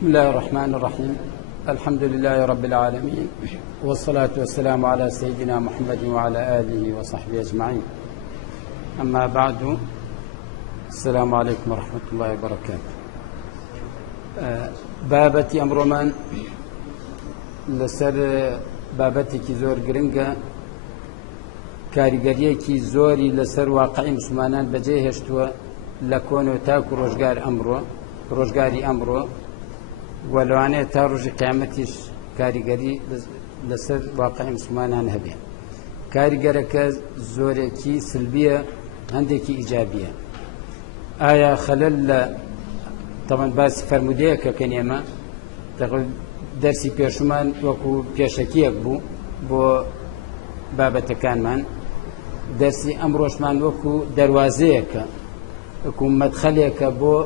بسم الله الرحمن الرحيم. الحمد لله رب العالمين، والصلاة والسلام على سيدنا محمد وعلى آله وصحبه أجمعين. أما بعد، السلام عليكم ورحمة الله وبركاته. بابتي أمر من لسر بابتي زور گرنگا کاریگەریەکی زۆری لەسەر واقعی مسلمانان بەجێهێشتووە لە کۆن و تاکو ڕۆژگاری ئەمڕۆ و لەوانەیە تا ڕۆژی قیامەتیش کاریگەری لەسەر واقعی مسلمانان هەبێ. کاریگەرەکە زۆرێکی سلبیە، هەندێکی ئیجابیە. ئایا خەلەل لە تەمەن باسی فەرمودەیەکە کە ئێمە دەرسی پێشومان وەکو پێشەکیەک بوو بۆ بابەتەکانمان، دەرسی ئەمڕۆژمان وەکو دەروازەیەکە، وەکو مەدخەلێکە بۆ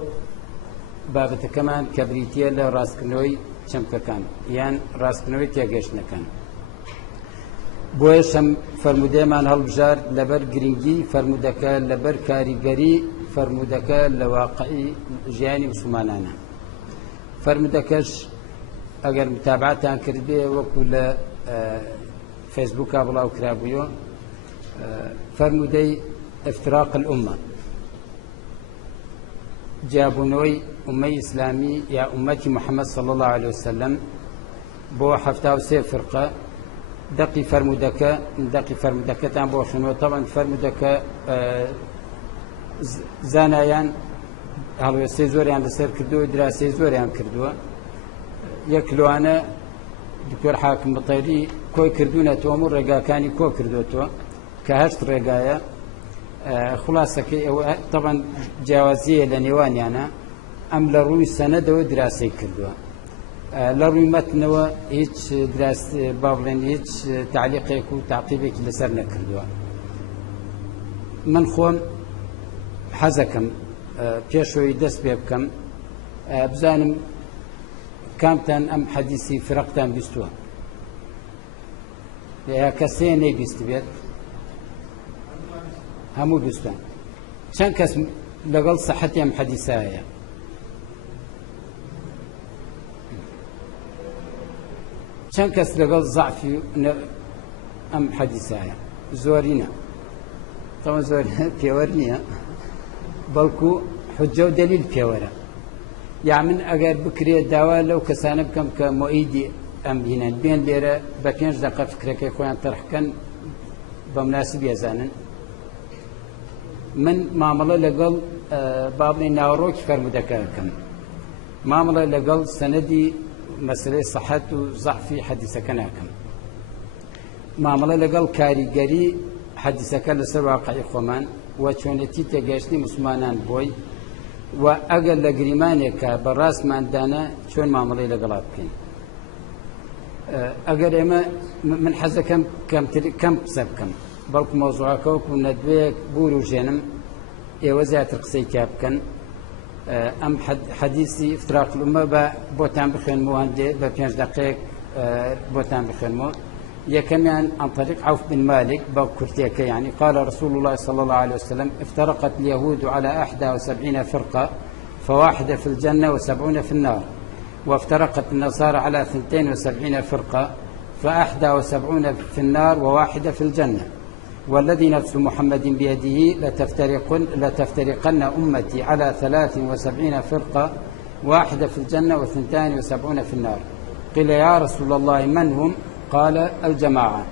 بابەتەکەمان کە بریتیە لە ڕاستکردنەوەی چەمکەکان یان ڕاستکردنەوەی تێگەشتنەکان. بۆیە شەم فەرمودەیەمان هەڵبژار لەبەر گرنگی فەرمودەکە، لەبەر کاریگەری فەرمودەکە لە واقعی ژیانی مسلمانانە. فەرمودەکەش ئەگەر متابعەتان کردبێ وەکو لە فیسبووکا بڵاو کرابوویەوە، فەرمودەی افتراق الأمة، جابوونەوەی ئومەی ئیسلامی یا ئومەتی محەممەد صلی الله عليه وسلم بۆ 73 فرقە. دەقی فەرمودەکەتان بۆ خوێنەوە. طبعا فەرمودەکە زانایان هەڵوێستەی زۆریان لەسەر کردووە، دراسی زۆریان کردووە. یەک لەوانە دکتۆر حاکم بەتەیری کۆی کردوونەتەوە، هەموو ڕێگاکانی کۆ کردوێتەوە کە 8 ڕێگایە. خلاصەکەی ئەوە طبعا جیاوازیە لە نێوانیانە. ئەم لە ڕووی سەنەدەوە دراسی کردووە، لە ڕووی مەتنەوە هیچ با بڵێن هیچ تعلیقێک و تعقیبێکی لەسەر نەکردووە. من خۆم حەزەکەم پێشەوەی دەست پێ بکەم بزانم کامتان ئەم حەدیسی فرەقتان بیستووە یا کەسێ نەیبیست بێت؟ هەموو بیستوان. چەند کەس لەگەڵ سەحەتی ئەم حەدیسایە؟ چەند کەس لەگەڵ زەعفی ئەم حەدیسایە؟ زۆرینە. تەوا زۆر پێوەەر نییە، بەڵکو حجە و دەلیل پێوەرە. یا من ئەگەر بکرێت داوا لەو کەسانە بکەم کە مؤیدی ئەم هینەن بێن لێرە بە 5 دقە فکرەکەی خۆیان تەرحکەن بە مناسب ێزانن، من مامەڵە لەگەڵ با بڵێن ناوەڕۆکی فەرمودەکە بکەم، مامەڵە لەگەڵ سەنەدی مەسەلەی سەحەت و زەعفی حەدیسەکە ناکەم، مامەڵە لەگەڵ کاریگەری حەدیسەکە لەسەر واقعی خۆمان و چۆنێتی تێگەشتنی مسلمانان بۆی، و ئەگەر لە گریمانێکە بەڕاستماندانە چۆن مامەڵەی لەگەڵا بکەین. ئەگەر ئێمە من حەزەکەم کەم قسە بکەم، بەڵکو مۆزوعەکە وەکو نەدوەیەک بوروژێنم، ئێوە زیاتر قسەی کا بکەن. ئەم حەدیسی افتراق الأمة بۆتان بخوێنمەوە، هەندێ بە 5 دقەیەک بۆتان بخوێنمەوە. يكمن عن طريق عوف بن مالك باب كرتيك، يعني قال رسول الله صلى الله عليه وسلم: افترقت اليهود على 71 فرقة، فواحدة في الجنة و70 في النار، وافترقت النصارى على 72 فرقة، ف71 في النار وواحدة في الجنة، والذي نفس محمد بيده لتفترقن أمتي على 73 فرقة، واحدة في الجنة و72 في النار. قيل يا رسول الله من هم؟ قال: الجماعة.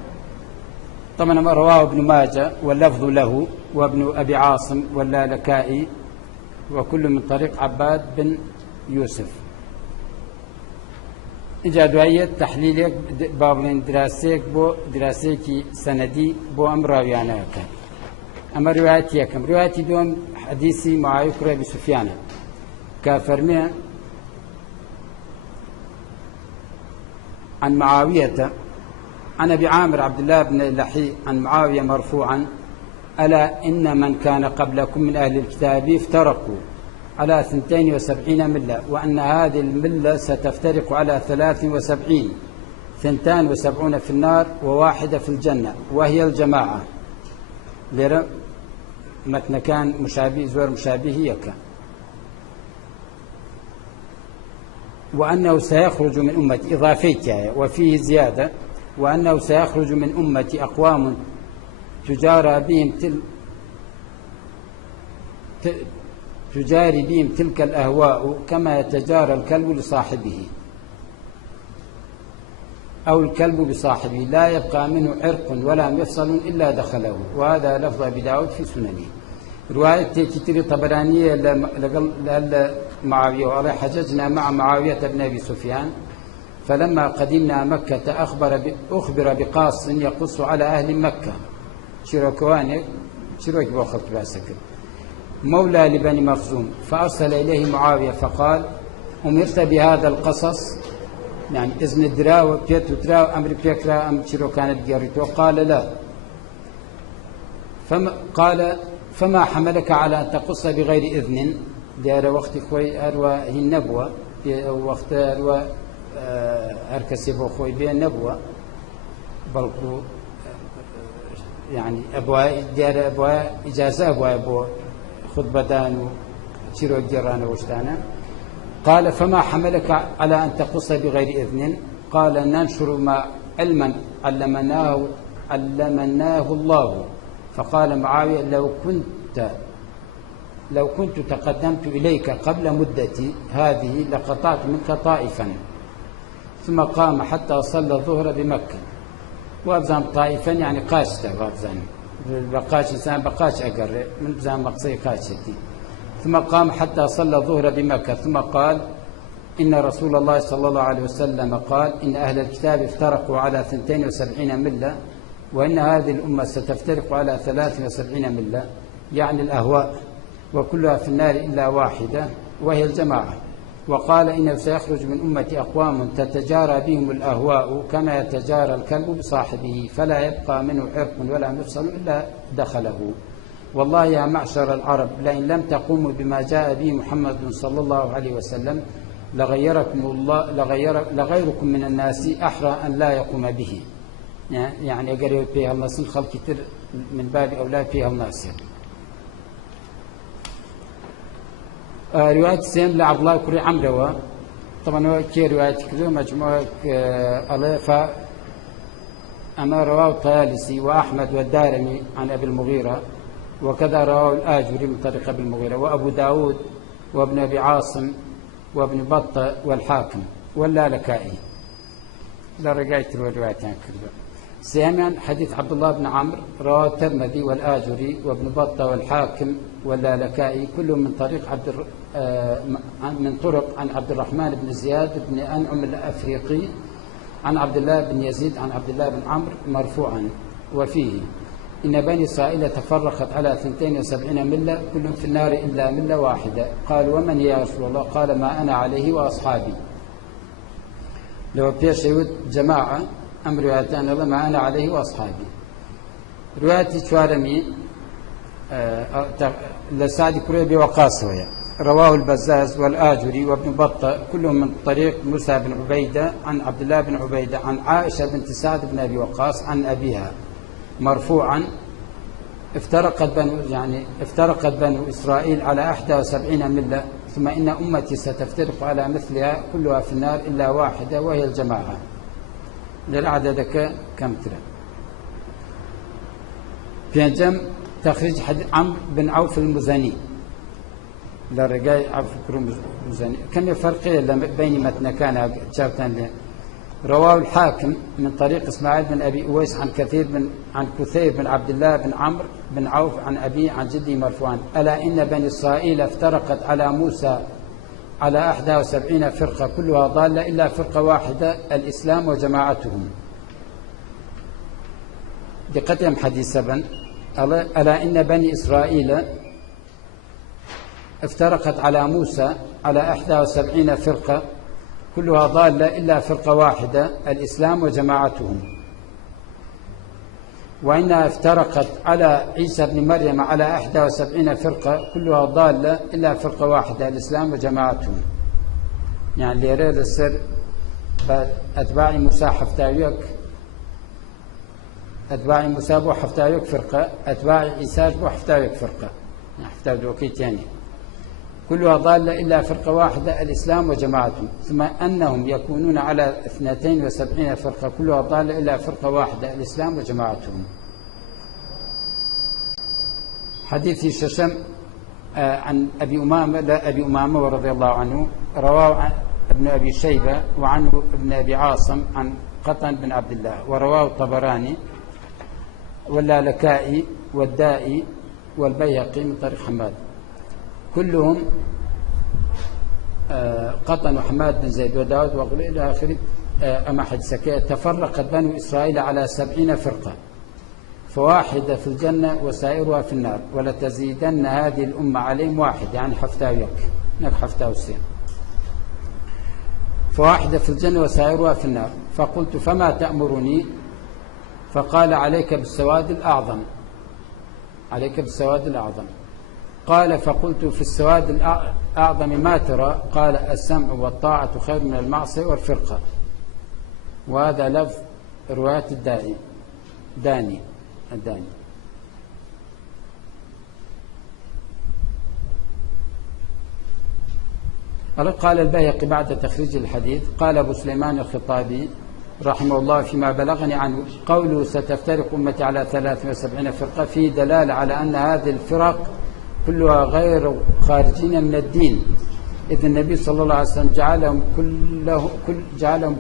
طبعا ما رواه ابن ماجه واللفظ له، وابن أبي عاصم واللالكائي، وكل من طريق عباد بن يوسف. إجا دعية تحليلك بابلين دراسيك بو دراسيكي سندي بو أمراويانا كان. أما روايتي كم روايتي دوم حديثي معاوية بن أبي سفيان كافرمي عن معاوية عن أبي عامر عبد الله بن لحي عن معاوية مرفوعا: ألا إن من كان قبلكم من أهل الكتاب افترقوا على 72 ملة، وأن هذه الملة ستفترق على 73، 72 في النار وواحدة في الجنة، وهي الجماعة. لرا متن كان مشابه زور مشابه هيك. وأنه سيخرج من أمتي إضافية، وفيه زيادة، وأنه سيخرج من أمتي أقوام تجاري بهم تلك الأهواء كما يتجارى الكلب لصاحبه أو الكلب بصاحبه، لا يبقى منه عرق ولا مفصل إلا دخله. وهذا لفظ أبي داود في سننه. رواية كتير طبرانية معاوية وقال حججنا مع معاوية بن أبي سفيان فلما قدمنا مكة أخبر بقاص يقص على أهل مكة شروك بوخلت باسك مولى لبني مخزوم، فأرسل إليه معاوية فقال أمرت بهذا القصص، يعني إذن الدراوة بيتو دراو أمر بيكرا أم شرو كانت جارته؟ قال لا. قال فما حملك على أن تقص بغير إذن؟ دار وقت خوي أروى هي النبوة وقت أروى أركسبه خوي بين النبوة بلكو يعني أبواء دار أبواء إجازة أبواء خطبة دان وشرو جيران وشتانا. قال فما حملك على أن تقص بغير إذن؟ قال ننشر ما علما علمناه الله. فقال معاوية لو كنت تقدمت إليك قبل مدتي هذه لقطعت منك طائفا. ثم قام حتى صلى الظهر بمكة. وأبزام طائفا يعني قاشته وأبزام بقاش إنسان بقاش أقر من بزام مقصي قاشتي. ثم قام حتى صلى الظهر بمكة. ثم قال إن رسول الله صلى الله عليه وسلم قال إن أهل الكتاب افترقوا على 72 ملة وإن هذه الأمة ستفترق على 73 ملة، يعني الأهواء، وكلها في النار إلا واحدة وهي الجماعة. وقال إنه سيخرج من أمتي أقوام تتجارى بهم الأهواء كما يتجارى الكلب بصاحبه، فلا يبقى منه عرق ولا مفصل إلا دخله. والله يا معشر العرب لئن لم تقوموا بما جاء به محمد صلى الله عليه وسلم لغيركم من الناس أحرى أن لا يقوم به. يعني أقرأ فيها الناس خلق كتير من باب أولاد فيها الناس. رواية سيم لعبد الله كري عمرو، طبعا هو كي رواية كذو مجموعة ألفا أما رواه الطيالسي وأحمد والدارمي عن أبي المغيرة، وكذا رواه الآجري من طريق أبي المغيرة وأبو داود وابن أبي عاصم وابن بطة والحاكم واللالكائي. لا رجعت الروايتين كذا. سيما حديث عبد الله بن عمرو رواه الترمذي والآجري وابن بطة والحاكم واللالكائي كلهم من طريق من طرق عن عبد الرحمن بن زياد بن أنعم الأفريقي عن عبد الله بن يزيد عن عبد الله بن عمرو مرفوعا. وفيه إن بني إسرائيل تفرقت على 72 ملة كلهم في النار إلا ملة واحدة. قال ومن هي يا رسول الله؟ قال ما أنا عليه وأصحابي. لو بيش جماعة أمر روايتان الله ما أنا عليه وأصحابي. رواية شوارمي لسعد كريبي وقاسوية رواه البزاز والآجري وابن بطة كلهم من طريق موسى بن عبيدة عن عبد الله بن عبيدة عن عائشة بنت سعد بن أبي وقاص عن أبيها مرفوعا افترقت بنو إسرائيل على 71 ملة ثم إن أمتي ستفترق على مثلها كلها في النار إلا واحدة وهي الجماعة. للعدد كم ترى؟ في جم تخريج حديث عمرو بن عوف المزني للرجاء عوف المزني كم الفرق بين متن كان شابتان رواه الحاكم من طريق إسماعيل بن أبي أويس عن كثير بن عبد الله بن عمرو بن عوف عن أبي عن جدي مرفوعا ألا إن بني إسرائيل افترقت على موسى على 71 فرقة كلها ضالة إلا فرقة واحدة الإسلام وجماعتهم. بقدم حديث 7 ألا إن بني إسرائيل افترقت على موسى على 71 فرقة كلها ضالة إلا فرقة واحدة الإسلام وجماعتهم. وإنها افترقت على عيسى بن مريم على 71 فرقة كلها ضالة إلا فرقة واحدة الإسلام وجماعتهم. يعني اللي يريد السر أتباع موسى حفتايوك أتباع موسى بو حفتايوك فرقة أتباع عيسى بو حفتايوك فرقة يعني حفتايوك تاني كلها ضالة إلا فرقة واحدة الإسلام وجماعتهم، ثم أنهم يكونون على 72 فرقة كلها ضالة إلا فرقة واحدة الإسلام وجماعتهم. حديث الششم عن أبي أمامة رضي الله عنه رواه ابن أبي شيبة وعنه ابن أبي عاصم عن قطن بن عبد الله، ورواه الطبراني واللالكائي والدائي والبيهقي من طريق حماد، كلهم قطن وحماد بن زيد وداود وغير إلى آخره. أما حديثك تفرقت بنو إسرائيل على 70 فرقة، فواحدة في الجنة وسائرها في النار، ولتزيدن هذه الأمة عليهم واحد، يعني حفتاويك نك حفتاوسين، فواحدة في الجنة وسائرها في النار. فقلت فما تأمرني؟ فقال عليك بالسواد الأعظم، عليك بالسواد الأعظم. قال فقلت في السواد الأعظم ما ترى؟ قال السمع والطاعة خير من المعصية والفرقة. وهذا لفظ رواية الداني. قال البيهقي بعد تخريج الحديث قال أبو سليمان الخطابي رحمه الله فيما بلغني عنه قوله ستفترق أمتي على 73 فرقة في دلالة على أن هذه الفرق كلها غير خارجين من الدين، إذ النبي صلى الله عليه وسلم جعلهم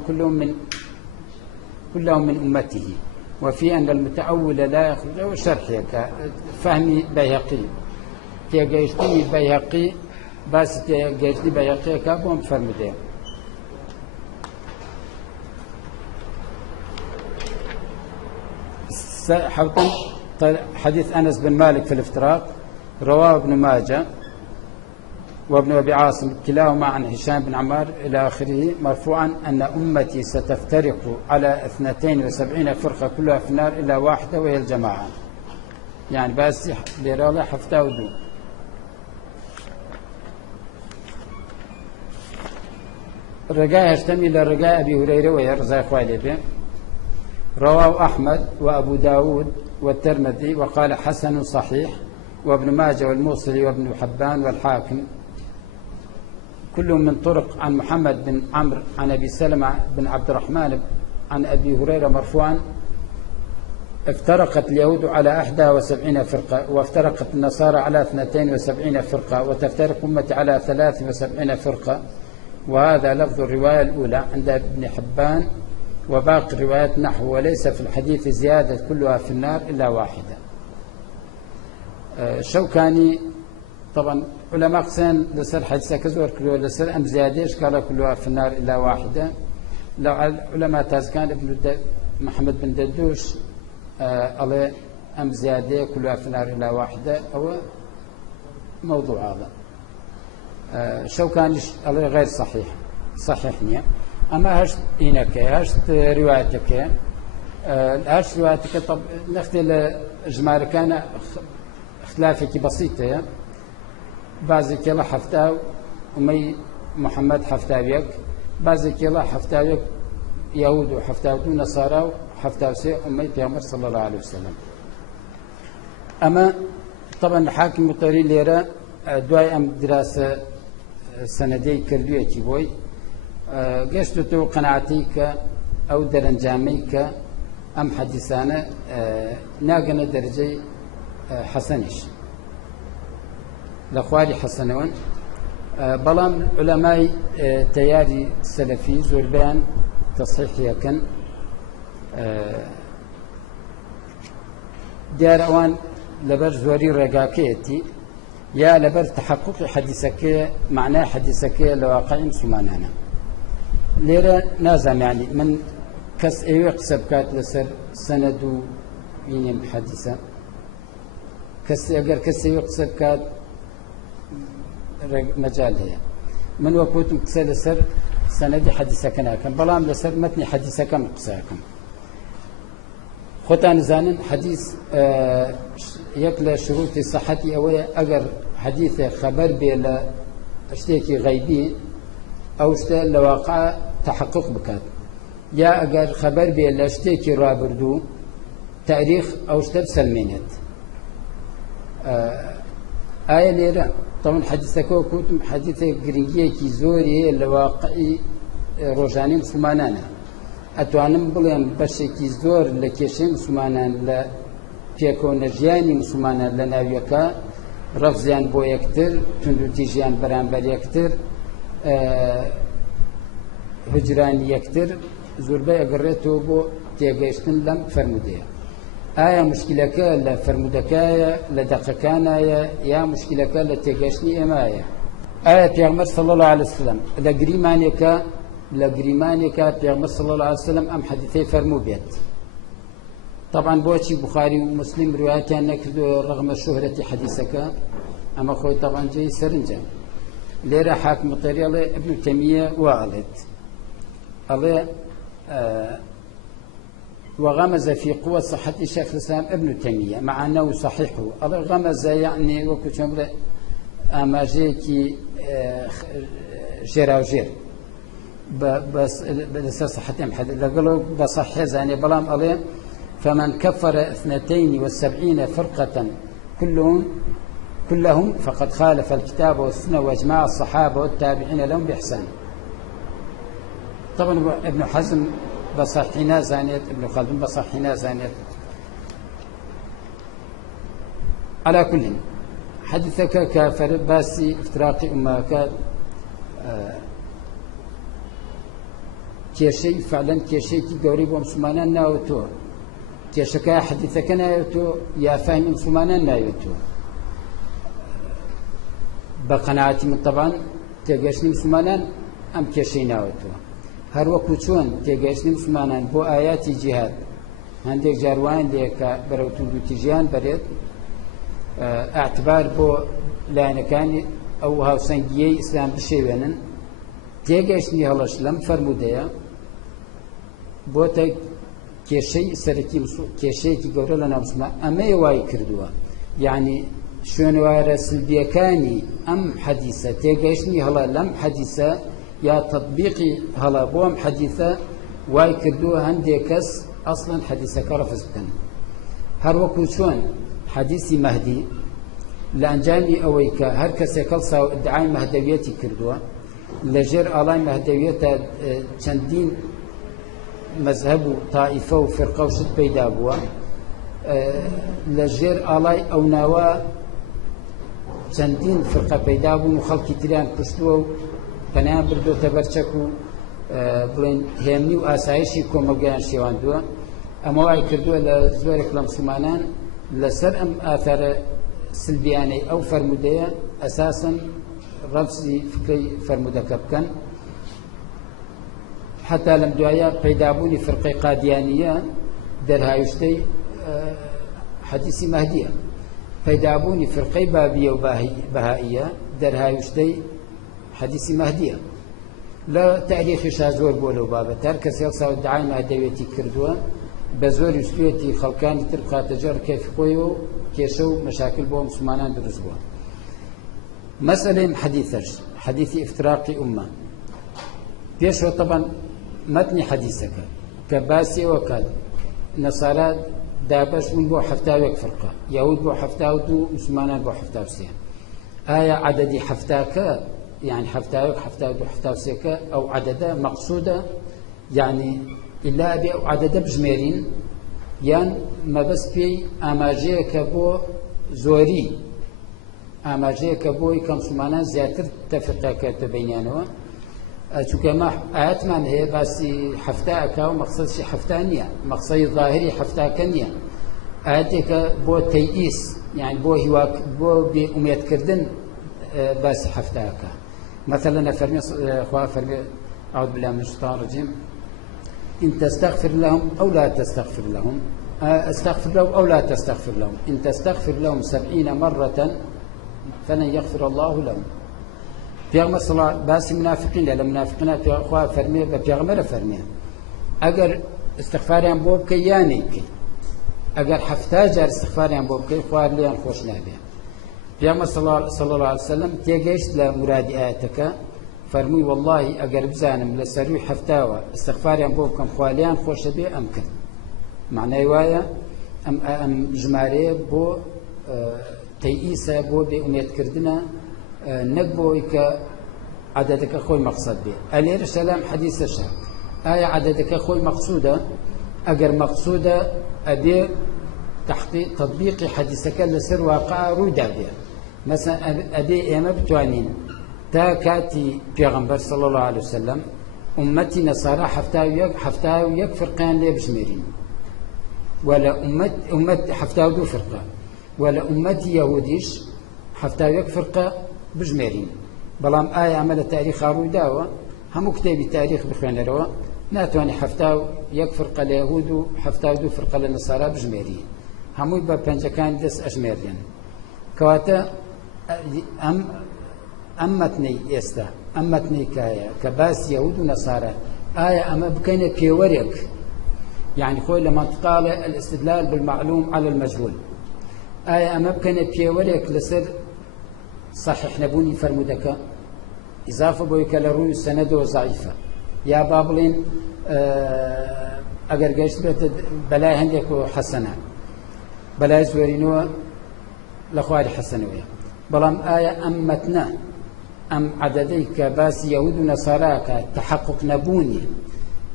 كلهم من أمته، وفي أن المتأول لا يخرج شرحك فهمي بيهقي كي جيشتي بيهقي بس جيشتي بيهقي كابهم فرمده. حديث أنس بن مالك في الافتراق رواه ابن ماجه وابن أبي عاصم كلاهما عن هشام بن عمار إلى آخره مرفوعا أن أمتي ستفترق على 72 فرقة كلها في النار إلا واحدة وهي الجماعة، يعني بس لرالة حفتها ودو. الرجاء يشتمل إلى الرجاء أبي هريرة ويرزاق والده، رواه أحمد وأبو داود والترمذي وقال حسن صحيح، وابن ماجه والموصلي وابن حبان والحاكم كلهم من طرق عن محمد بن عمرو عن أبي سلمة بن عبد الرحمن عن أبي هريرة مرفوعا افترقت اليهود على 71 فرقة، وافترقت النصارى على 72 فرقة، وتفترق أمتي على 73 فرقة. وهذا لفظ الرواية الأولى عند ابن حبان، وباقي الروايات نحو وليس في الحديث زيادة كلها في النار إلا واحدة. شوكاني طبعا علماء قسان لسر حديثة كزور كلها لسر أم زيادة قال كلها في النار إلا واحدة. لو علماء تازكان ابن محمد بن ددوش على أم زيادة كلها في النار إلا واحدة أو موضوع هذا شوكاني على غير صحيح نية. أما هشت إنك هشت روايتك هشت روايتك طب نختل جمار كان اختلافك بسيطة، بعض كلا حفتاو ومي محمد حفتاويك، بعض كلا حفتاويك يهود وحفتاو نصارى وحفتاو سي أمي بيامر صلى الله عليه وسلم. أما طبعا الحاكم الطريق ليرة دواي أم دراسة سندي كردوية بوي قشت تو قناعتيك أو درنجاميك أم حديثانا ناقنا درجي حسنش لأخوالي حسنون بلام علماء تياري السلفي زوربان تصحيح يكن ديار أوان لبر زوري رقاكيتي يا لبر تحقق حديثك معناه حديثك لواقع مسلمانانا ليرة نازم يعني من كس ايوه قسب كات لسر سندو ينم حديثة كس اگر كس ايوه قسب كات مجال هي من وقوت مقصى لسر سندي حديثة كناكم بلام لسر متني حديثة كم قصاكم خطان زانن حديث يكلا شروط صحتي اوه اگر حديث خبر بلا اشتيكي غيبي او اشتا لواقع تحقق بكات يا اگر خبر بلا اشتيكي رابردو تاريخ او اشتا بسلمينت آية ليرة طبعا حديثك وكوتم حديث گرنگیەکی زۆری لە واقعی ڕۆژانەی مسلمانانە ئەتوانم بڵێم بەشێکی زۆر لە کێشەی مسلمانان لە پێکەوە ژیانی مسلمانان لە ناویەکە ڕەفزیان بۆ یەکتر توندوتیژیان بەرامبەر یەکتر هجرانی یەکتر زۆربەی ئەگەڕێتەوە بۆ تێگەیشتن لەم فەرمودەیە. ئایا مشکلەکە لە فەرمودەکایە لە دەقەکانایە یا مشکلەکە لە تێگەشتنی ئێمایە؟ ئایا پێغەمبەر صلی الله علیه وسلم لە گریمانێکە پێغەمبەر صلی الله علیه وسلم ئەم حەدیثەی فەرموو بێت؟ طبعا بۆچی بخاری و مسلم روایەتیان نەکردووە ڕەغمە شوهرەتی حەدیثەکە؟ ئەمە خۆی طبعا جێی سەرنجە. لێرە حاکم الطەبری ئەڵێ ابن تەیمیە وا ئەڵێت ئەڵێ وغمز في قوة صحة شيخ الإسلام ابن تيمية مع أنه صحيح غمز يعني وكتشمر أماجيكي جير أو جير بس صحتهم حد لقلوا بصحيح زاني بلام عليه فمن كفر 72 فرقة كلهم فقد خالف الكتاب والسنة وإجماع الصحابة والتابعين لهم بإحسان. طبعا ابن حزم بصحينا زانيت ابن خلدون بصحينا زانيت. على كل حدثك كافر باسي افتراقي أمك كيشي فعلا كيشي قوري بمسلمان ناوتو كيشكا حدثك ناوتو يا فهم مسلمان ناوتو بقناعتي من طبعا تيجيشني مسلمان أم كيشي ناوتو هر وەکو چۆن تێگەیشتنی مسلمانان بۆ ئاياتی جیهاد هەندێک جاروان لێکە بەرەو توندوتیژیان بەرێت ئاعتبار بۆ لایەنەکانی ئەو هاوسەنگیەی ئیسلام بشێوێنن تێگەیشتنی هەڵەش لەم فەرمودەیە بۆتە کێشەی سەرەکی کێشەیەکی گەورە لە ناو مسلمان ئەمەیە وای کردووە یعنی شوێنوارە سلبیەکانی ئەم حەدیثە تێگەیشتنی هەڵە لەم حەدیثە یا تطبیقی هەڵا بۆم حەدیثە وای کردووە هەندێک کەس ئەسڵەن حەدیثەکە ڕەفز بکەن هەر وەکو چۆن حەدیثی مەهدی لە ئەنجامی ئەوەی کە هەر کەسێک هەڵسا و ئیدعای مەهدەویەتی کردووە لەژێر ئاڵای مەهدەویەتە چەندین مەذهب و تائیفە و فرقە و شت پەیدا بووە لەژێر ئاڵای ئەو ناوە چەندین فرقە پەیدا بوون و خەڵکی تریان کوشتووە و پەنیان بردوتە بەرچەک و بڵێن هێمنی و ئاسایشی کۆمەلگایان شێواندووە ئەمە وای کردووە لە زۆرێک لە مسلمانان لەسەر ئەم ئاثارە سلبیانەی ئەو فەرمودەیە ئەساساً ڕەفزی فکرەی فەرمودەکە بکەن حتا لەم دوایە پەیدابوونی فرقەی قادیانیە دەرهاوشتەی حەدیثی مەهدیە پەیدابوونی فرقەی بابیە و بەهائیە دەرهاوشتەی حەدیثی مەهدیە لە تاریخیشا زۆر بۆ لەو بابەت هەر کەسێ هەڵسا و ئیدعای مەهدەویەتی کردووە بە زۆر ویستوێتی خەڵکانی تر بخاتە جەر کەفی خۆی و کێشە و مەشاکل بۆ مسلمانان دروست بووە. مەسەلەی حەدیثەش حەدیثی ئیفتراقی ئوممە پێشەوە طبعاً مەتنی حەدیثەکە کە باسی ئەوە کات نەسارا دابەش بوون بۆ 71 فرقە یەهود بۆ 72 مسلمانان بۆ 73 ئایا عەدەدی حەفتاکە يعني 71 72 73 أو عدده مقصودة يعني إلا أبي أو عدده بجميرين يعني ما بس في أماجيك بو زوري أماجيك بو يكم سمانا زيادة تفرقة كتبينيانوا چونکە ما ئاەتمان هەیە باسی حەفتاکە و مەقسەدی حەفتانیە مەقسەدی ظاهری حەفتاکە نییە ئاەتێکە بۆ تەیئیس یعنی بۆ هیواک بۆ بێئومێدکردن باسی حەفتاکە مثلا فرمي اخوان فرمي اعوذ بالله من الشيطان الرجيم ان تستغفر لهم او لا تستغفر لهم استغفر لهم او لا تستغفر لهم ان تستغفر لهم 70 مرة فلن يغفر الله لهم پیغمبر صلی الله باسی منافقین له منافقین اخوان فرمي پیغمبر فرمي اگر استغفاریان بو بکە یانی بکەی اگر 70 جار استغفاریان بو بکەی خوار لیان خوش نابێ پیامبر صلی الله علیه وسلم تێگەیشت لە مرادی ئاەتەکە فەرمووی والله ئەگەر بزانم لە سەروی هەفتاوە استغفاریان بۆ بکەم خوالیان خۆشە بێ ئەم کرد معنای وایە ئەم ژمارەیە بۆ تەیئیسە بۆ بێئومێدکردنە نەکبەوەی کە عددەکە خۆی مەقسەد بێ ئەلێرە سەلام حەدیثە شەرت ئایا عددەکە خۆی مەقسوودە ئەگەر مەقسوودە ئەبێ تطبیقی حەدیثەکە لەسەر واقع ڕوویدا بێ مەسەن ئەبێ ئێمە بتوانین تا کاتی پێغەمبەر صلی الله عليه وسلم ئومەتی نەسارا 71 فرقیان لێ بژمێرین ولا أمة 72 فرقة ولا أمتي يهوديش 71 فرقة بجميرين بلام آية عمل التاريخ عروي داوة همو كتابي تاريخ بخوان روا ناتواني 71 فرقة ليهود و 72 فرقة للنصارى بجميرين همو يبقى بانجا كان دس أجميرين كواتا أمتني يستا أمتني كايا كباس يهود ونصارى آية أما بكينا بيوريك يعني خوي لما تقال الاستدلال بالمعلوم على المجهول آية أما بكنا بيوريك لسر صحيح نبوني فرمودك إضافة بويك لروي السند ضعيفة يا بابلين أجر جيش بلاي هندك حسنة بلاي زورينو لخواري حسنوية بلام آية أمتنا أم عدديك باس يهود ونصاراك تحقق نبوني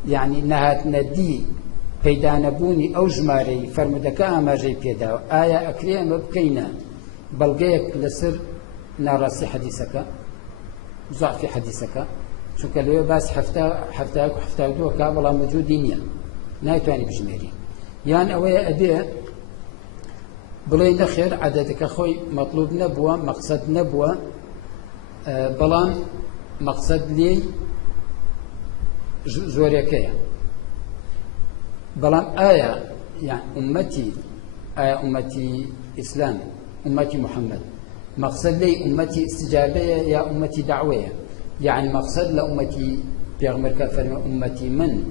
يعني إنها تندي پەیدانەبوونی ئەو ژمارەی فەرمودەکە ئاماژەی پێداوە ئایا ئەکرێ ئەمە بکەینە بەڵگەیەک لەسەر ناڕاستی حەدیثەکە ضعفی حەدیثەکە چونکە لەوێ باس 72 کا بەڵام موجودی نییە نایتوانی بژمێری یان ئەوەیە ئەبێ بڵێ نەخێر عەدەدەکە خۆی مەطلوب نەبووە مەقسەد نەبووە بەڵام مەقسەد لێی زۆرەکەیە بلام آية يعني أمتي إسلام أمتي محمد مقصد لي أمتي استجابية يا أمتي دعوية يعني مقصد لأمتي بيغمر كافر أمتي من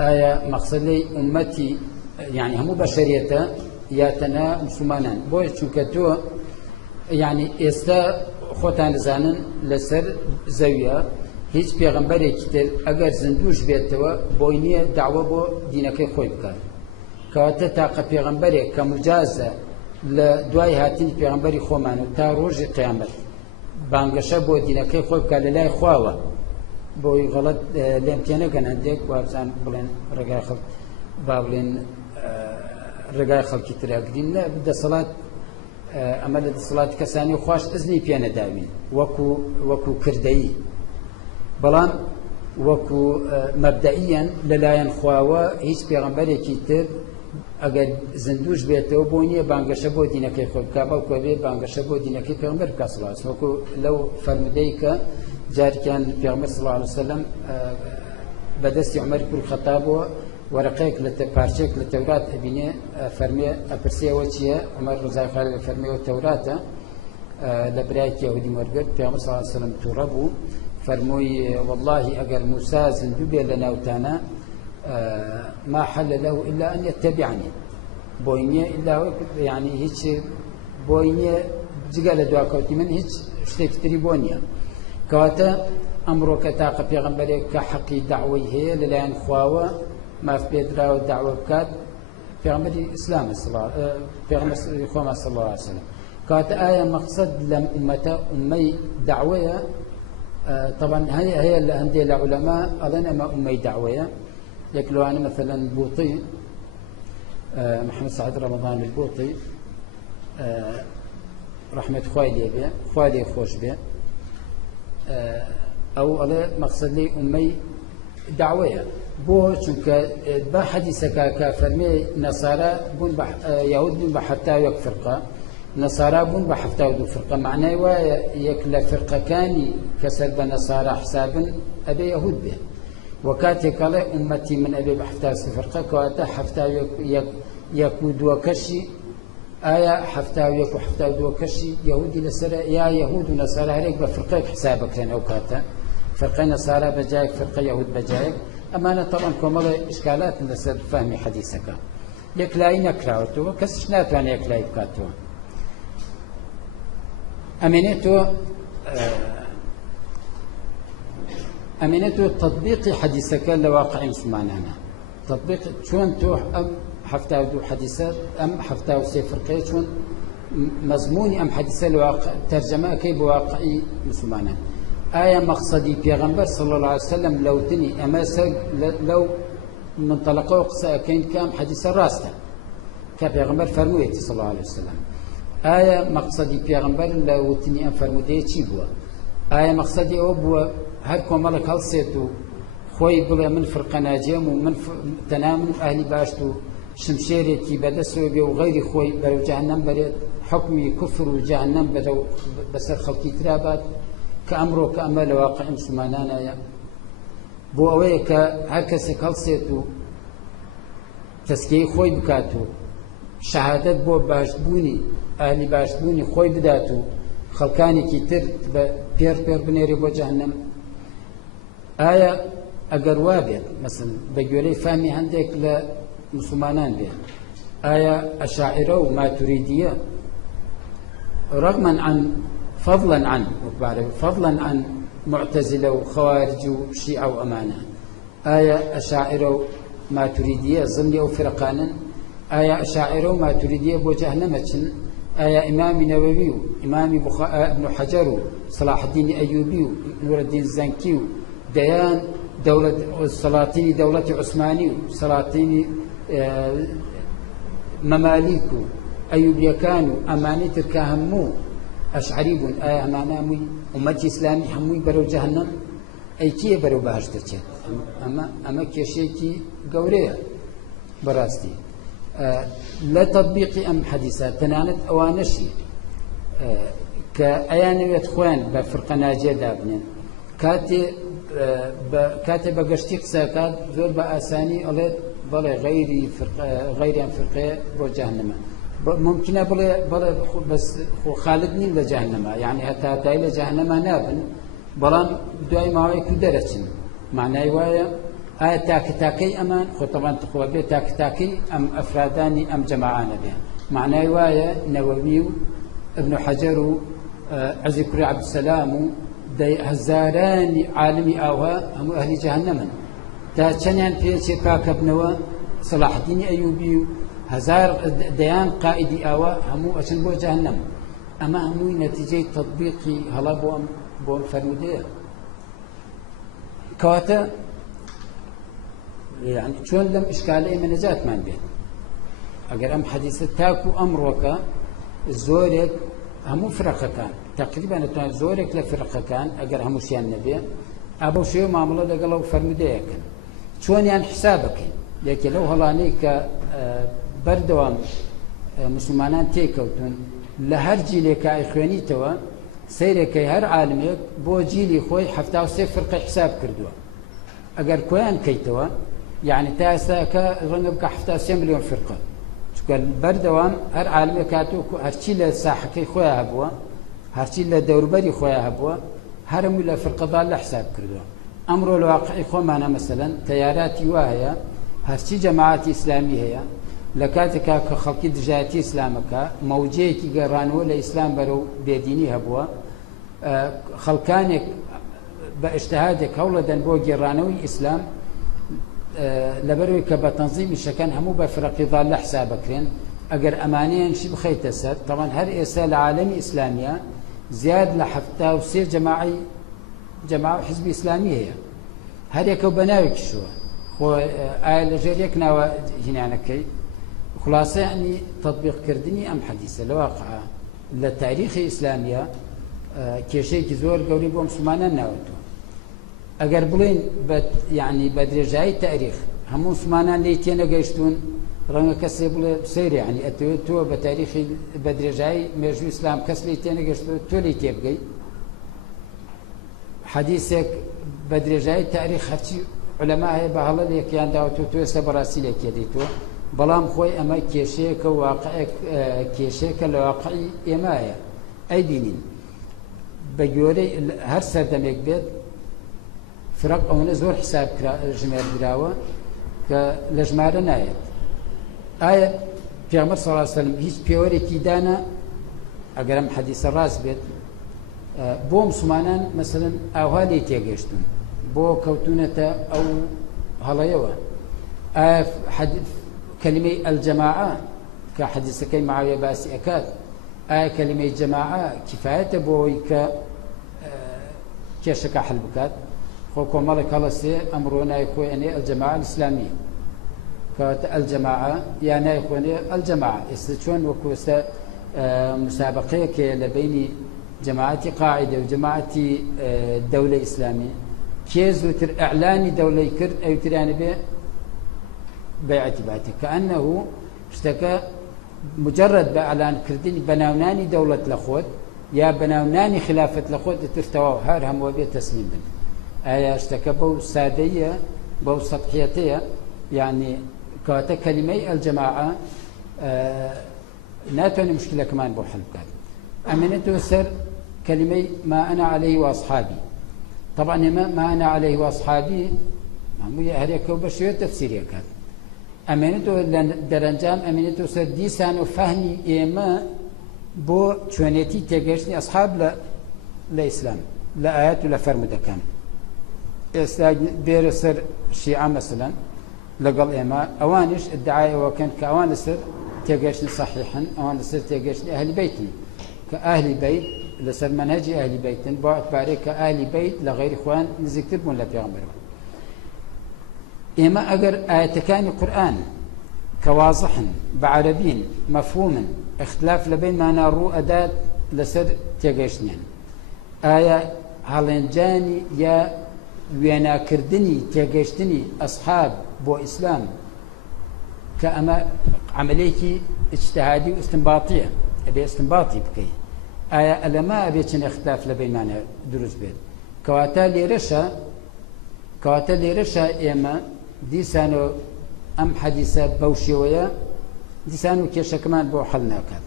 آية مقصد لي أمتي يعني هم بشرية ياتنا مسلمان بوي چونكتو يعني استا خوتان زانن لسر زاوية هیچ پێغەمبەرێکی تر ئەگەر زندوش بێتەوە بۆی نییە داوا بۆ دینەکەی خۆی بکات کەواتە تاقە پێغەمبەرێک کە مجازە لە دوای هاتنی پێغەمبەری خۆمان و تا ڕۆژی قیامەت بانگەشە بۆ دینەکەی خۆی بکات لە لای خواوە بۆی غەڵەت لێم تێ نەگەن هەندێک وابزان بڵێن ڕێگای خەڵک با بڵێن ڕێگای خەڵکی تراگرین نە دەسەڵات ئەمە لە دەسەڵاتی کەسانی خوش ئەزنی پێ نەداوین وەکو کردەیی بەڵام وەکو مەبدەئیەن لەلایەن خواوە هیچ پێغەمبەرێکی تر ئەگەر زندوش بێتەوە بۆ نییە بانگەشە بۆ دینەکەی خۆی بکات بەڵکو بێ بانگەشە بۆ دینەکەی پێغەمبەر بکات سڵاو عەلەیهی وەکو لەو فەرمودەی کە جارێکیان پێغەمبەر سڵاو عەلەیهی وسەلەم بەدەستی عومەر کوڕی خەتابەوە وەرەقەیەک لە پارچەیەک لە تەورات ئەبینێ فەرمێ ئەپرسێەوە چییە عومەر ڕزای خوا لێ فەرمێەوە تەوراتە لە برایەکی یەهودی وەرگرت پێغەمبەر سڵاو عەلەیهی وسەلەم تووڕە بوو فرموي والله أجر موسى زندوبي لناوتانا ما حل له إلا أن يتبعني بوينيا إلا يعني هيك بوينيا جقال دواكوتي من هيك شتيك تريبونيا كواتا أمرك تاقى في غنبريك كحقي دعوي هي للان خواوة ما في بيدرا والدعوة بكات في غنبري إسلام في غنبري خوما صلى الله عليه وسلم كواتا آية مقصد لم أمي دعوية طبعا هي اللي عندي العلماء أظن ما أمي دعوية لكن لو أنا مثلا بوطي محمد سعد رمضان البوطي رحمة خوالي به خوالي خوش به أو على مقصد لي أمي دعوية بو چونك با حديثك كفرمي نصارى بون يهود بون حتى يكفرقا نصارى بون بحفتة ودو فرقة معناه ويكلا فرقة كاني كسر بنصارى حسابا أبي يهود به وكاتك على أمتي من أبي بحفتة فرقة كواتا حفتة يكود وكشي آية حفتة يكو حفتة وكشي يهودي لسر يا يهود ونصارى هريك بفرقة حسابك لأن أوكاتا فرقة نصارى بجايك فرقة يهود بجايك أما أنا طبعا كمال إشكالات لسر فهمي حديثك يكلاي نكراوتو كسش ناتوان يكلاي بكاتو أمينته تطبيق حديثك لواقع مسلماننا تطبيق شون تو أم حفتاو دو حديثات أم حفتاو سي فرقية شون مضموني أم حديث الواقع ترجمة كي بواقعي مسلمان آية مقصدي پیغمبر صلى الله عليه وسلم لو تني أمسك لو منطلقه قصة كان حديث الراسته كبيغمبر فرمويتي صلى الله عليه وسلم آية مقصدي پیغمبر لو تني أم فرموديه چی بوا آية مقصدي أو بوا هر كومالك هلسيتو خوي بلا من فرقة ناجيم ومن تنام أهلي باشتو شمشيرتي بدسو بي وغير خوي برو جهنم بريد حكمي كفر وجهنم بدو بسر خلقي ترابات كأمره كأمل واقع مسلمانان آية بو أويك هركسي هلسيتو تسكي خوي بكاتو شهادت بو باشبوني أهلي باشبوني خوي بداتو خلقاني كي تر بير بنيري بو جهنم آية أجر وابد مثلا بجوري فهمي عندك لمسلمانان به آية أشاعرة وما تريدية رغما عن فضلا عن معتزلة وخوارج وشيعة وأمانة آية أشاعرة ما تريدية ضمن فرقانا آية أشاعرة ما تريدية بو جهنمة آية إمام نووي إمام ابن حجر صلاح الدين أيوبي نور الدين الزنكي ديان دولة السلاطين دولة عثماني سلاطين مماليك أيوبيا كانوا أماني تركا همو أشعريبون آية أمانامي أمتي إسلامي هموي برو جهنم أي كي برو باش تركت أما كيشيكي قورية براستي لا تطبيق أم حديثات تنانت أوانشي كأيانوية خوان بفرقة ناجية دابنين كاتب بقشتي قساكات زور بأساني أليت بلا غير فرقة بو جهنم ممكن بلا بس خالدني لجهنم يعني حتى إلى جهنم نابن بلام دعي معي كدرتين معناه ويا آية تاكي أمان خو طبعا تقوى بيه تاكي أم أفراداني أم جماعان بيه معناه ويا نووي ابن حجر عزيكري عبد السلام هزاران عالمي آوها هم أهل جهنم تا چنان في باك ابنوا صلاح الدين أيوبي هزار ديان قائدي آوها هم أشن بو جهنم أما هم نتيجة تطبيقي هلا بو فرمودية كواتا يعني شون لم إشكالي من نجات من بيت أجر أم حديث تاكو أمرك زورك هم فرقة كان تقريبا زورك لفرقة كان أجر هم شيان نبي أبو شيء معاملة لقلوا فرمديك شون يعني حسابك لكن لو هلانيك بردوام مسلمانان تيكوتون لهرجي لك إخواني توا سيرك هر عالمك بو جيلي خوي حفتاو سيف فرقة حساب كردوا أجر كوان كيتوا يعني تاسا كرنبك حفتاو 100 مليون فرقة شكل بردوام هر عالمي كاتو هرشي لساحكي خويا هبوا هرشي لدوربري خويا هبوا هرموا لفرقة ضال حساب كردوا أمر الواقع خو معنا مثلا تيارات واهية هرشي جماعات إسلامية هي لكاتك كخلقي دجاتي إسلامك موجيكي قرانو لإسلام برو بيديني هبوا خلقانك باجتهادك هولدا بو قرانوي إسلام لبروي كبتنظيم الشكان همو بفرق ضال حسابكرين اگر امانين شي بخيت سر طبعا هر اسال عالمي اسلاميه زياد لحفتا وسير جماعه حزب اسلامي هي هر يكو بناوي شو خو آل جريك ناو هنا كي خلاصه يعني تطبيق كردني ام حديثه الواقع للتاريخ الاسلاميه كيشي كزور قولي بو مسلمانان ناوتو اگر بلين يعني بدرجاي تاريخ هم مسلمانان ليتينا قيشتون رنگ كسي بل سير يعني تو بتاريخ بدرجاي مجلس اسلام كس ليتينا قيشتون تو ليتي بقي حديثك بدرجاي تاريخ هرشي علماء هي بهلا ليك يان داوتو تو سبراسي لك يديتو بلام خوي اما كيشيك واقعك كيشيك الواقعي امايا اي دينين بجوري هر سردمك بيت فرق أو نزور حساب جميع براوة كلجماعة نايت آية في عمر صلى الله عليه وسلم هيج بيوري كيدانا أقرم حديث الراس بيت بو مسلمانان مثلا أو هالي تيجيشتون بو كوتونة أو هلايوة آية كلمة الجماعة كحديث كي معاوية باسي أكاد كلمة جماعة كفاية بويك كيشك حل بكات خوكو مالك الله سي أمرنا يكون يعني الجماعة الإسلامية الجماعة يعني يكون الجماعة استشون وكوس مسابقة لبين جماعة قاعدة وجماعة دولة إسلامية كيز وتر إعلان دولة كرد أو تراني به باعتباته كأنه اشتكى مجرد بإعلان كردين بناوناني دولة لخود يا بناوناني خلافة لخود ترتوى هارهم وبيت تسليم بنا اشتكى بو سادية بو سطحيتية يعني كواتا كلمة الجماعة ناتوني مشكلة كمان بو حلقات أمنته سر كلمة ما أنا عليه وأصحابي طبعا ما أنا عليه وأصحابي معمولة هريك وبشوية تفسيرية كان أمنته درنجام أمنته سر ديسان وفهمي إيما بو شوانيتي تيجيشني أصحاب لإسلام لآيات ولا فرمدة كان بير سر الشيعة مثلا لقل إيما أوانش الدعاية وكان كأوان سر تيجيشني صحيحا أوان سر تيجيشني أهل بيتي كأهل بيت لسر منهج أهل بيت باعتباره كأهل بيت لغير إخوان نزكتر من لبيغمبر إما أجر آية كان القرآن كواضح بعربين مفهوم اختلاف لبين ما نارو أداة لسر تيجيشنين آية هالنجاني يا وينا كردني تيجيشتني أصحاب بو إسلام كأما عملية اجتهادي واستنباطية أبي استنباطي بكي آية ألما أبي تشن اختلاف لبين معنى دروس بيت كواتا ليرشا إما ديسانو أم حديثة بوشيوية ديسانو كيشا كمان بو حلنا كذا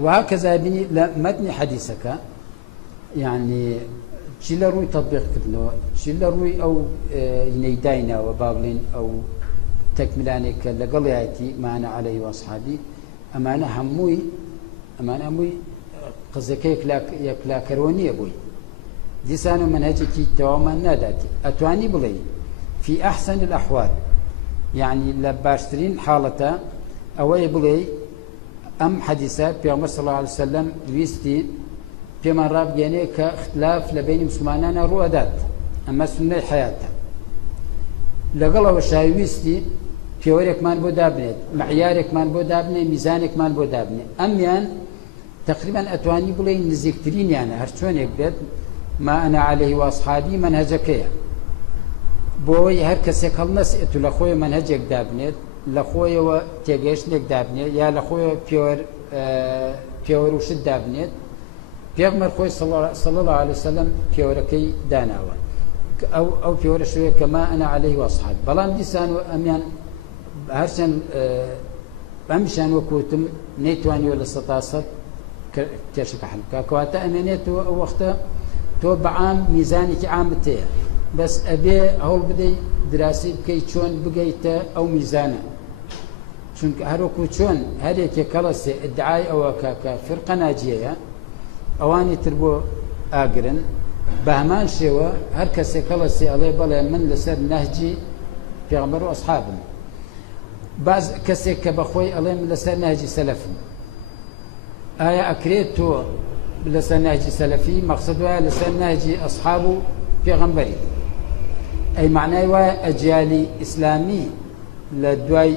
وهكذا بني متن حديثك يعني شيل روي تطبيق كدنو شيل روي أو ينيداينا وبابلين أو تكملاني كاللقلياتي معنا عليه وأصحابي أمانة هموي قصدك يكلا كروني أبوي ديسانو منهجتي تواما ناداتي أتواني بلي في أحسن الأحوال يعني لباشترين حالته أوي بلي أم حديثة بيغمبر صلى الله عليه وسلم ويستي بما راب يعني كاختلاف لبين مسلمانان روادات أما سنة حياته لقلا وشاويستي بيوريك مان بو دابني معيارك مان بو دابني ميزانك مان بو دابني أميان تقريبا أتواني بلي نزيكترين يعني هرشون يكبت ما أنا عليه وأصحابي منهجكيا بوي هر كسي كالناس اتو لخوي منهجك دابنيت لخوي وتيجيشنك دابنيت يا لخوي بيور وشد دابنيت بيغمر خوي صلى الله عليه وسلم بيوركي داناوا أو بيور شوية كما أنا عليه وأصحابي بلان ديسان أميان هرشان أمشان وكوتم نيتواني ولا ستاصد كشك حلقة كواتا أمانيتو وقتا تو بعام ميزانك عامتيه بس أبي هول بدي دراسي بكي شون بقيته أو ميزانه شون هروكو شون هذيك كلاسي ادعاء أو كفرقة ناجية أواني تربو آجرن بهمان شوا هركسي كلاسي عليه بلا من لسر نهجي في غمر أصحابهم بعض كسي كبخوي عليه من لسر نهجي سلفهم آية أكريتو لسر نهجي سلفي مقصدها لسر نهجي أصحابه في غنبري أي معناه أجيالي إسلامي لدواي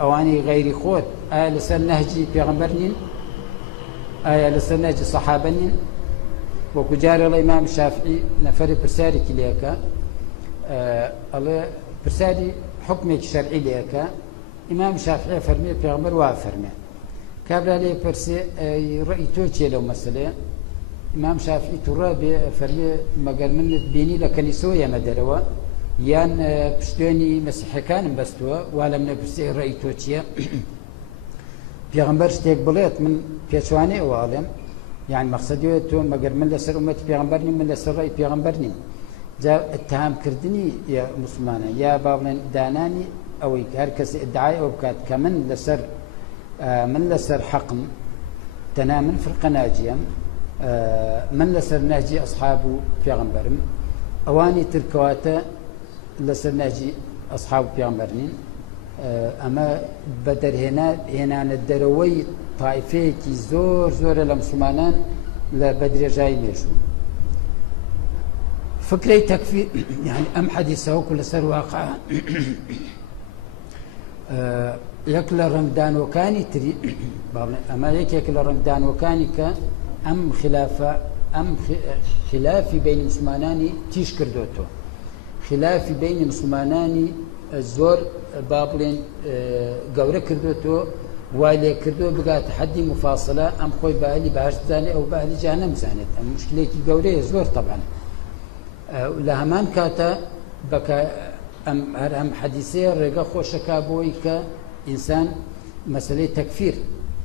أواني غير خود آية لسر نهجي في غنبرنين آية لسر نهجي صحابنين وكجار الإمام الشافعي نفر برسالي كليكا الله برسالي حكمك شرعي ليكا إمام الشافعي فرمي في غنبر وافرمي كابلا لي برسي رأيتو لو مسألة إمام شافعي ترى بفرمي مقال من بيني لكنيسوية مدروا يان بشتوني مسيحي كان بستوا ولا من برسي رأيتو تشيا بيغمبر شتيك بليت من بيشواني أو عالم يعني مقصدي تو مقال من لسر أمة بيغمبرني من لسر رأي بيغمبرني جاء اتهام كردني يا مسلمان يا بابن داناني أو هركس ادعاء أو بكات كمن لسر من لسر حقن تنامن في القناجيم من لسر نهجي أصحابه في غنبرم أواني تركواتا لسر نهجي أصحابه في غنبرنين ئەمە بەدەرهێنانە دەرەوەی تایفەیەکی زۆرە لە مسلمانان لە بەدرێژایی مێژوو فکرەی تەکفیر یعنی ئەم حەدیثە وەکو لەسەر واقع یەک لە ڕەمدانوەکانی تری ئەمە یەکێک لە ڕەمدانوەکانی کە ئەم خلافی بینی مسلمانانی تیش کردوتەوە خلافی بینی مسلمانانی زۆر با بڵێن گەورە کردوتەوە وای لێ کردووە بگاتە حەدی مفاسڵە ئەم خۆی بە ئەهلی بەهەشت بزانێت ئەو بە ئەهلی جەهەنەم بزانێت ئەم مشکلێکی گەورەیە زۆر تەبعاً لە هەمان کاتە ئەم حەدیثەیە ڕێگە خۆشەکا بۆی کە ئینسان مەسەلەی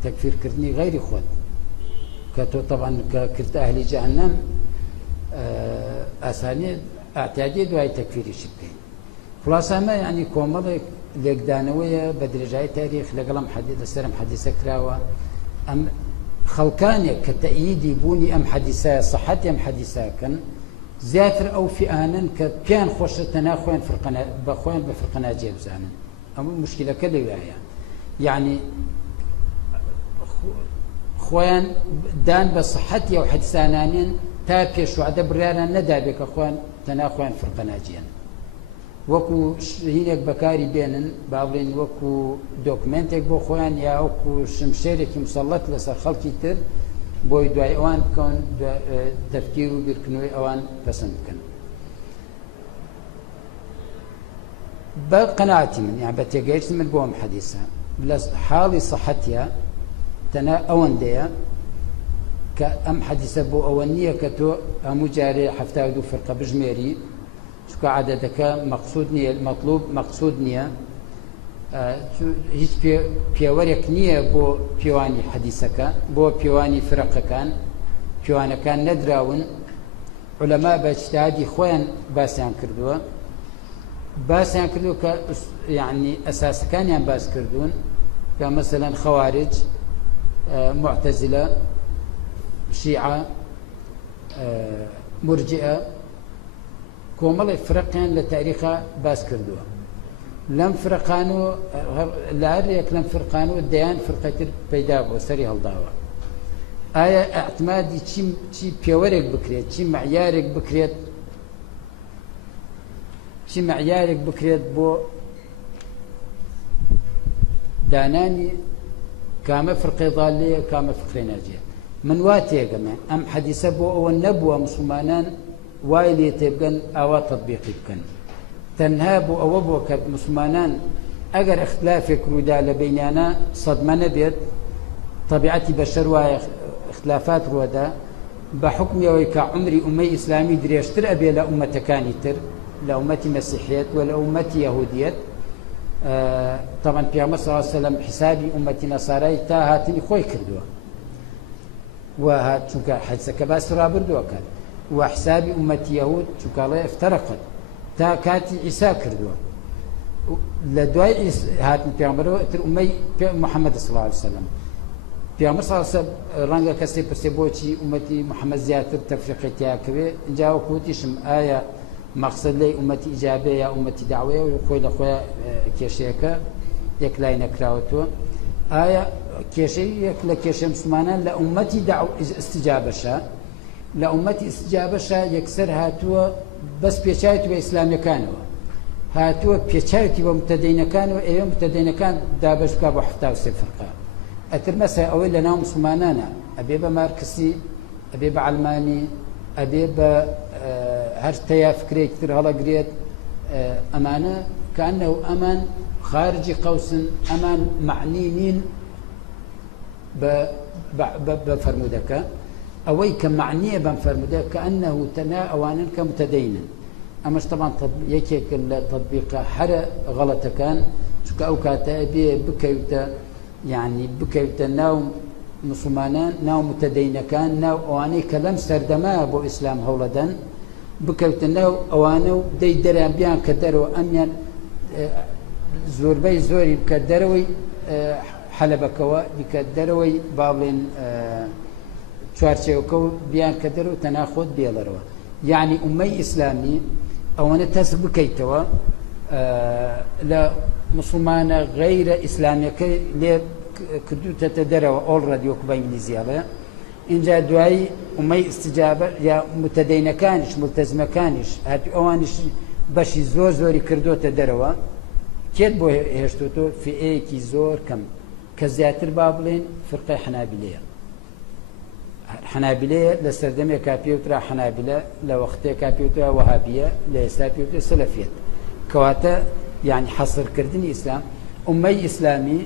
تەکفیرکردنی غەیری خۆت کە تۆ طبعاً کە کردە ئەهلی جەهەنەم ئاسانیە ئاعتیادیە دوای تەکفیریشی بکەین خلاصە ئەمە یعنی کۆمەڵێک لێکدانەوەیە بە درێژایی تاریخ لەگەڵ لەسەر ئەم حەدیثە کراوە ئەم خەڵکانێک کە تەئییدی بوونی ئەم حەدیثەیە صحەتی ئەم حەدیثەکەن زیاتر ئەو فئانن کە پیان خۆشە تەنها خۆیان بەخۆیان بە فرقە ناجێ بزانن ئەمە مشکلەکە لەوایە یعنی خۆیان دان بە صحەتی ئەو حەدیثانانیان تا پێشوعدە بڕیاران نەدابێت کە خۆیان تەنها خۆیان فرقە ناجێن وەکو هینێک بەکاری بێنن با بڵێن وەکو دۆکمنتێک بۆ خۆیان یا وەکو شمشێرێکی مسەڵەت لەسەر خەڵکی تر بۆی دوای ئەوان بکەون تەفکیر و بیرکردنەوەی ئەوان پەسەند بکەن بە قەناعەتی من یان بە تێگەیشتی من بۆ ئەم حەدیثە لە حاڵی سەحەتیە تەنها ئەوەندەیە کە ئەم حەدیثە بۆ ئەوە نییە کە تۆ هەموو جارێ 72 فەرقە بژمێری چونکە عادەتەکە مەقصود نییە مەطلوب مەقصود نییە هیچ پێوەرێک نییە بۆ پیوانی حەدیثەکە بۆ پیوانی فرقەکان پیوانەکان نەدراون عولەما بە اجتیهادی خۆیان باسییان کردووە کە یعنی ئەساسەکانیان باس کردوون کە مەسەلەن خەوارج معتەزیلە شیعە مرجئە کۆمەڵی فرقیان لە تاریخە باس کردووە لەم فرقان و لە هەر یەک لەم فرقان و دەیان فرقەتر پەیدا بووە سەری هەڵداوە ئایا ئەعتمادی چی پێوەرێک بکرێت چی معیارێک بکرێت بۆ دانانی کامە فرقەی ضالەیە کامە فرقەی ناجیە من وا تێگەمە ئەم حەدیثە بۆ ئەوە نەبووە مسلمانان وای لێ تێبگەن ئاوا تەطبیقی بکەن تەنها بۆ ئەوە بووە کە مسلمانان ئەگەر اختلافێک ڕوودا لە بینیانە سەدمە نەبێت طبیعەتی بەشەر وایە اختلافات ڕووەدا بە حکمی ئەوەی کە عمری ئومەی ئیسلامی درێژتر ئەبێ لە ئومەتەکانی تر لە ئومەتی مەسیحیەت و لە ئومەتی یەهودیەت طبعا پیامبەر صلی الله علیه و سلم حسابی ئومەتی نەسارایی تا هاتنی خۆی کردووە و چونکە حەدیثەکە باسی ڕابردووە وحسابي أمة يهود شكالله افترقت تا كاتي عيسى كردوه لدواي هات بيغمبر تر أمي محمد صلى الله عليه وسلم بيغمبر صلى الله عليه وسلم رانغا كسي برسيبوشي أمتي محمد زياتر تفريقيتها كبير جاو كوتيشم آية مقصد لي أمتي إجابة يا أمتي دعوة ويقول أخويا كيشيكا يكلاي نكراوتو آية كيشي يكلا كيشي مسلمانا لأمتي دعوة استجابة شا لأمتي استجابة شا يكسر هاتوا بس بيشايتوا بإسلامي كانوا هاتوا بيشايتوا بمتدين كانوا أيام متدين كان دابش كابو حتى وسفرقا أترمسها أول لنا مسلمانانا أبيبا ماركسي أبيبا علماني أبيبا هرتيا فكري كتير هلا قريت أمانة كأنه أمان خارجي قوس أمان معنيين بفرمودك أوي كمعنية بنفرمودك كأنه تنا أوانا كمتدينا أماش طبعا يكيك التطبيق حرى غلط كان شو أو كاتبي بكيوتا يعني بكيوتا ناو مسلمانان ناو متدين كان ناو أواني كلام سردما أبو إسلام هولدان بكيوتا ناو أوانو دي دران بيان كدروا أميان زوربي زوري بكدروي حلبكوا بكدروي بابلين چوارچێوکە و بیان کەدەر و تەناخۆت بێڵەرەوە یعنی ئومەی ئیسلامی ئەوەنە تەس بکەیتەوە لە مسلمانە غەیرە ئیسلامیەکەی لێ کردوتەتە دەرەوە ئۆڵڕەدی وەکو بە ئینگلیزیاڵێ اینجا دوایی ئومەی ئیستیجابە یا متەدەینەکانیش ملتەزمەکانیش هەتی ئەوانیش بەشی زۆر زۆری کردوتە دەرەوە کێت بۆ هێشتوتەوە فئەیەکی زۆر کەم کە زیاتر با بڵێن فرقەی حەنابیلەیە حەنابیلەیە لە سەردەمێکا پێوترا حەنابیلە لە وەختێکا پێوترا وەهابیە لە ئێستا پێوترا سەلەفیەت کەواتە یعنی حەسرکردنی ئیسلام ئومەی ئیسلامی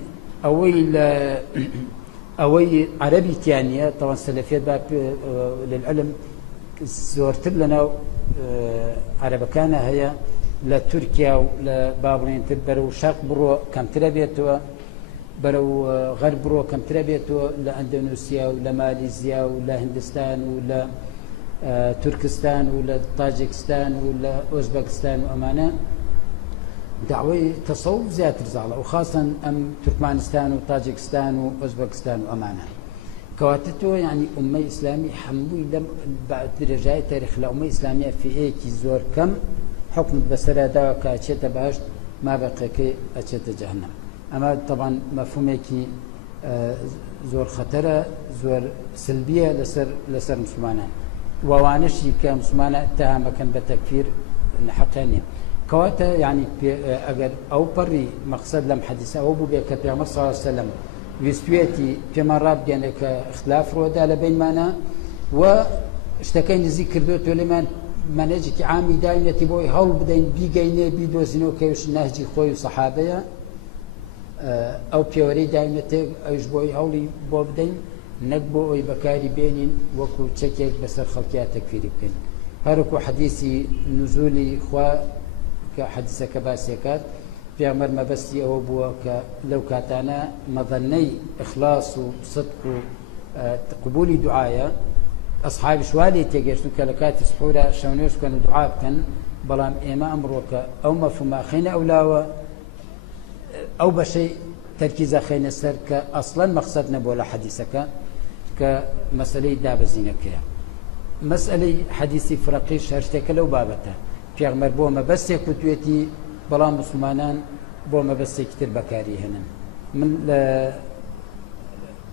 ئەوەی عەرەبی تیانە تەوان سەلەفیەت با للعلم زۆرتر لەناو عەرەبەکانە هەیە لە تورکیا و لە با بڵێن تر بەرەو شەرق بڕۆ کەمترە بێتەوە بەرەو غەرب بڕۆ کەمترە بێتەوە لە ئەندەنوسیا و لە مالیزیا و لە هندستان و لە تورکستان و لە تاجیکستان و لە ئۆزبەکستان و ئەمانە داوای تەسەوف زیاتر زاڵە و خاصەن ئەم تورکمانستان و تاجیکستان و ئۆزبەکستان و ئەمانە کەواتە تۆ یعنی ئومەی ئیسلامی هەمووی لەم درێژای تاریخ لە ئومەی ئیسلامیە فئەیەکی زۆر کەم حکمت بەسەرا داوە کە ئەچێتە بەهەشت مابەقیەکەی ئەچێتە جەهەنەم ئەمە طبعا مەفهومێکی زۆر خەتەرە زۆر سلبیە لەسەر مسلمانان وەوانشی کە مسلمانە اتهامەکەن بە تەکفیر حەقیان نییە کەواتە یعنی ئەگەر ئەو پەڕی مەقسەد لەم حەدیثە ئەوە بوو بێ کە پێغەمبەر صلی الله علیه وسلم ویستوێتی پێمان ڕابگەێنێ کە اختلاف ڕۆدا لە بینمانە و شتەکەی نزیک کردوێتەوە لێمان منهجێکی عامی داینەتی بۆی هەوڵ بدەین بیگەینێ بیدۆزینەوە کەوش نەهجی خۆی و سەحابەیە ئەو پێوەرەی داینەتێک ئەوش بۆی هەوڵی بۆ بدەین نەک بۆ ئەوی بەکاری بێنین وەکو چەکێک بەسەر خەڵکیان تەکفیری بکەین هەروەکو حەدیثی نزولی خوا کە حەدیثەکە باسیەکات پێغەمبەر مەبەستی ئەوە بووە کە لەو کاتانە مەظەنەی ئیخلاص و صدق و قبولی دوعایە ئەصحابی شوالێ تێگەشتن کە لە کاتی سحورە شەونێش بکەن و دوعا بکەن بەڵام ئێمە ئەمڕۆکە ئەو مەفهومە خەینە ئەولاوە ئەو بەشەی تەرکیزە خەینە سەر کە ئەسڵەن مەقسەد نەبووە لە حەدیثەکە کە مەسەلەی دابەزینەکەیە مەسئلەی حەدیثی فڕەقیش هەر شتێکە لەو بابەتە پێغەمبەر بۆ مەبەستێک وتوێتی بەڵام مسلمانان بۆ مەبەستێکی تر بەکاری هێنن من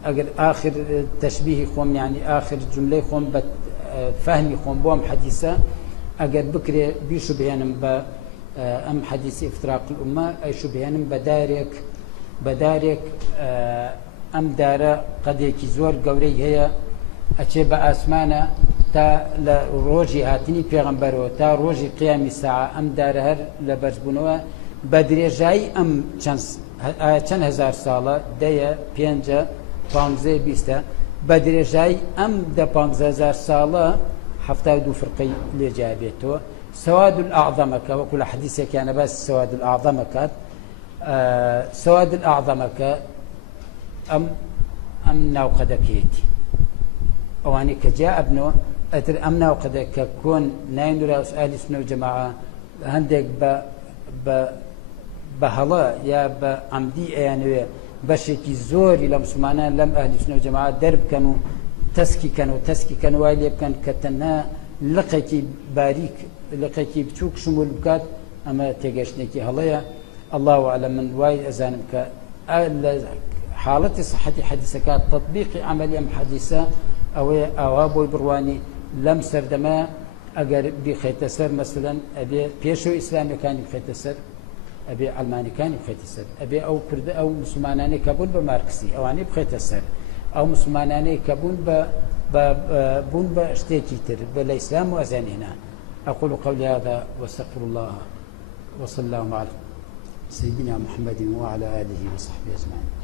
ئەگەر آخر تەشبیهی خۆم یعنی آخر جملەی خۆم بە فەهمی خۆم بۆم حەدیثە ئەگەر بکرێ بیش بهێنم بە ئەم حەدیثی افتراق الأمة ئەیشو بهێنم بە دارێک ئەم دارە قەدێکی زۆر گەورەی هەیە ئەچێ بە ئاسمانە تا لە ڕۆژی هاتنی پێغەمبەرەوە تا ڕۆژی قیامی ساعە ئەم دارە هەر لە بەرزبوونەوە بە درێژایی ئەم چەند هەزار ساڵە دەیە پێنجە پانزە بیستە بە درێژایی ئەم دە پانزەهزار ساڵە 72 فرقەی لێجا بێتەوە سەواد الأعظەمەکە وەکو لە حەدیثێکیانە باسی سەواد الأعظەمەکات سەواد الأعظەمەکە ئەم ناوقەدەکەیەتی ئەوانەی کە جا ئەبنەوە ئەتر ئەم ناوقەدە کە کۆن ناینورا ئاهلی سونە و جەماعە هەندێک بە هەڵە یا بە عەمدی ئەیانوێ بەشێکی زۆری لە مسلمانان لەم ئاهلی سونە و جەماعە دەربکەن و تەسکیکەن و وای لێ بکەن کە تەنها لقێکی باریک لقێکی بچووک شمول بکات ئەمە تێگەشتێکی هەڵەیە الله ئەعلەم من وای ئەزانم کە لە حاڵەتی صحەتی حەدیثەکە تەطبیقی عەمەلی ئەم حەدیثە ئەوەیە ئاوا بۆی بڕوانی لەم سەردەمە ئەگەر بیخێتە سەر مەسەلەن ئەبێ پێشەوە ئیسلامیەکانی بخێتە سەر ئەبێ ئەڵمانیەکانی بخێتە سەر ئەبێ ئەو کوردە ئەو مسلمانانەی کە بوون بە مارکسی ئەوانەی بخێتە سەر ئەو مسلمانانەی کە بوون بە شتێکی تر بە لە ئیسلام و ئەزانێنا أقول قولي هذا واستغفر الله وصلى الله على سيدنا محمد وعلى آله وصحبه أجمعين